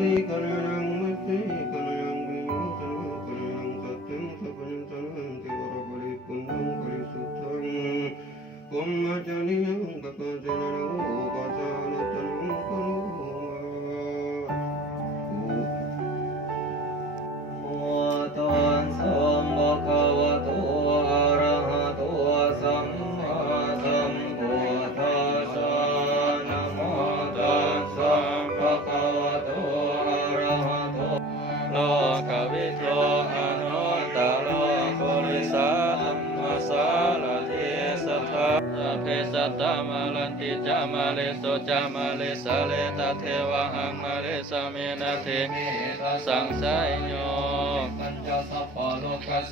ติกรณังมัตติกรณังวิโยตนะกรณังสัตตังสัพพัญจนังเทวรบริปุณังปริสุทธังกุมมาจานิยังปะปะจนะโนปัสสานะตังกโลโมตัสสะภะคะวะโตอะระหะโตสัมมาสัมพุทธัสสะนะโมตัสสะภะคะวะโตอะระหะโตโลกวิโตอนุตตรปุริสธัมมัสสารถิสัทธาสัพเพสัตตมะลันติจามะเลโสจามะเลสะเลตเทวะหังมะเลสะเมนะเทสังสายโย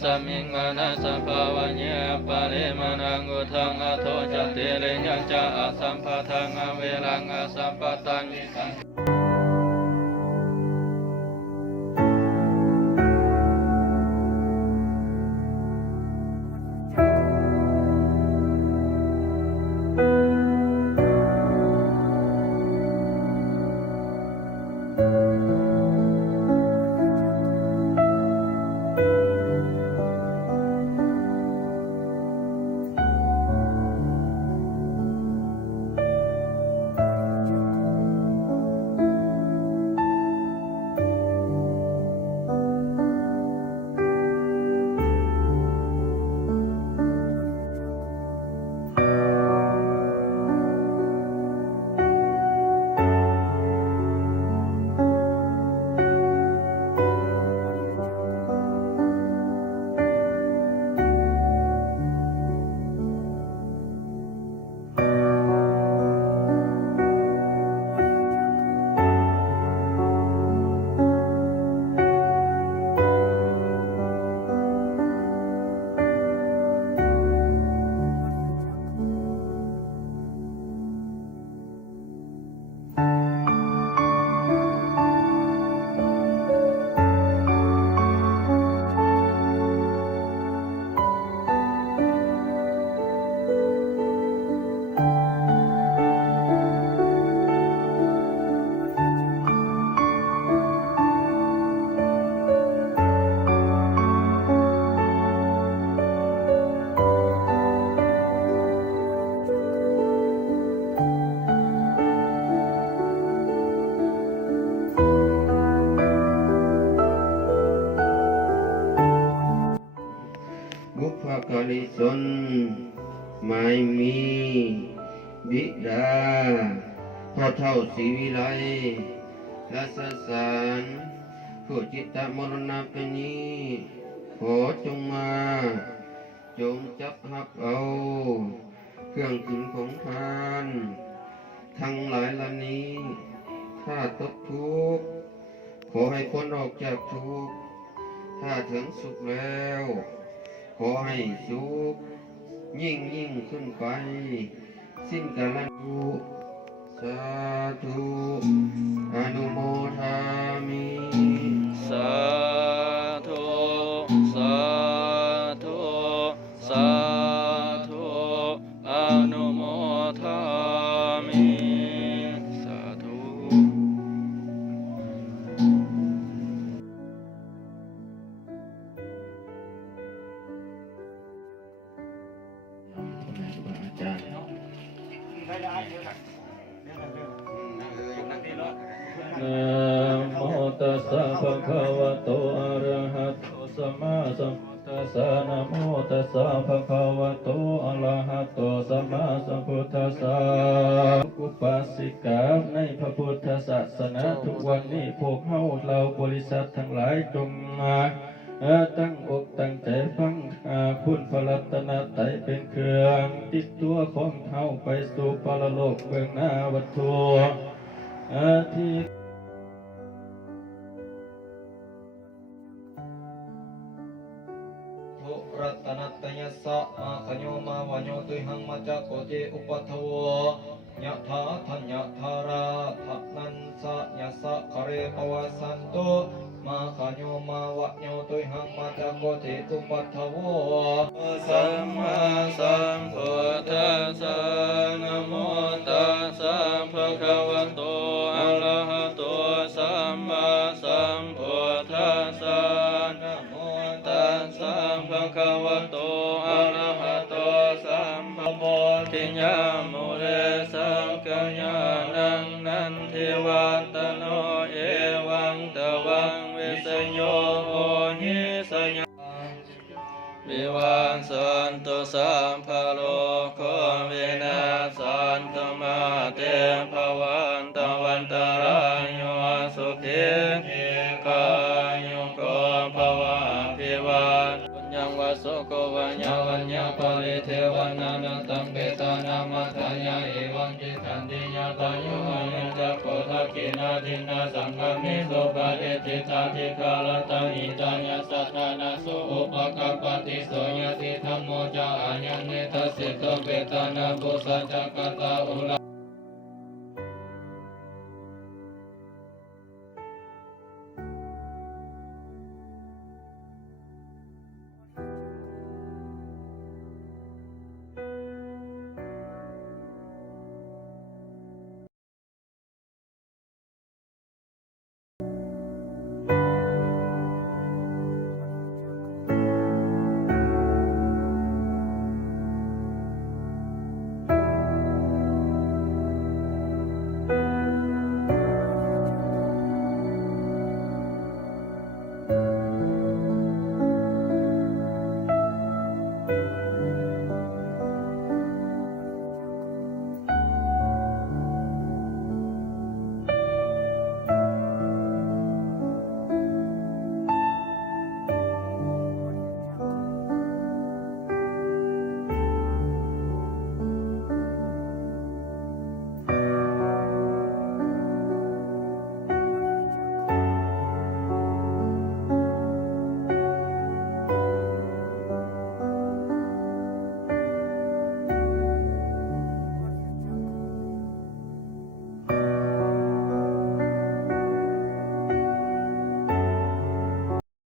สมิงมานะสัพพะวัญญาปะริมานังอุทังอโทจัตติเลยังจะอสัมปะทังอเวลังอสัมปะตังบุพการิชนไม่มีบิดาพ่อเท่าศรีวิไลและสสารผู้จิตตมรณะเป็นนี้ขอจงมาจงจับหับเอาเครื่องกินของทานทั้งหลายเหล่านี้ถ้าตกทุกข์ขอให้พ้นออกจากทุกข์ถ้าถึงสุขแล้วขอให้สุขยิ่งขึ้นไปสิ้นกาลยุสาธุอนุโมทามิสาธุสาธุสาธุอนุโมทามิสาธุนะโมตัสสะภะคะวะโตอะระหะโตสัมมาสัมพุทธัสสะนะโมตัสสะภะคะวะโตอะระหะโตสัมมาสัมพุทธัสสะอุปาสิกาในพระพุทธศาสนาทุกวันนี้พวกเฮาเราบริษัททั้งหลายจงมาตั้งอกตั้งใจฟังคุณพระรัตนตรัยเป็นเครื่องติดตัวของเฮาไปสู่ปรโลกเบื้องหน้าวัฏฏุที่รัตนัตยัสสะอาขโยมาวโยตุหังมาจากโกเจอุปัทโวยะถาทัญญาธาราทันันสะยะสะคะเรปวสันโตมาขโยมาวโยตุหังมาจากโกเจอุปัทโวสัมมาสัมพุทธัสสะนะโมตัสสะภะคะวะโตอะระหะโตสัมมา ญาโมเรสังกัญญานังนันทิวัตโนเอวังตวังเวสโยโอหิสัญญาวิวันสันตุสัมภโลโควินาสันตุมาเตภวันตวันตรายโยสุขิกายุโกภวะภิวันปุญญังวสุโกวัญญาวัญญาปริเทวนานันตังเปตานามัทายาเอวังจิตันติญาตายุหันจักโคทักขินาทินาสังฆมิโสปะเอติตาทิคาลตังอิตาญาสัทธานาสุอุปกัปปติโสยติธัมโมจาอายังเนทัสสิโตเปตานาบุสัจจกตาอุลา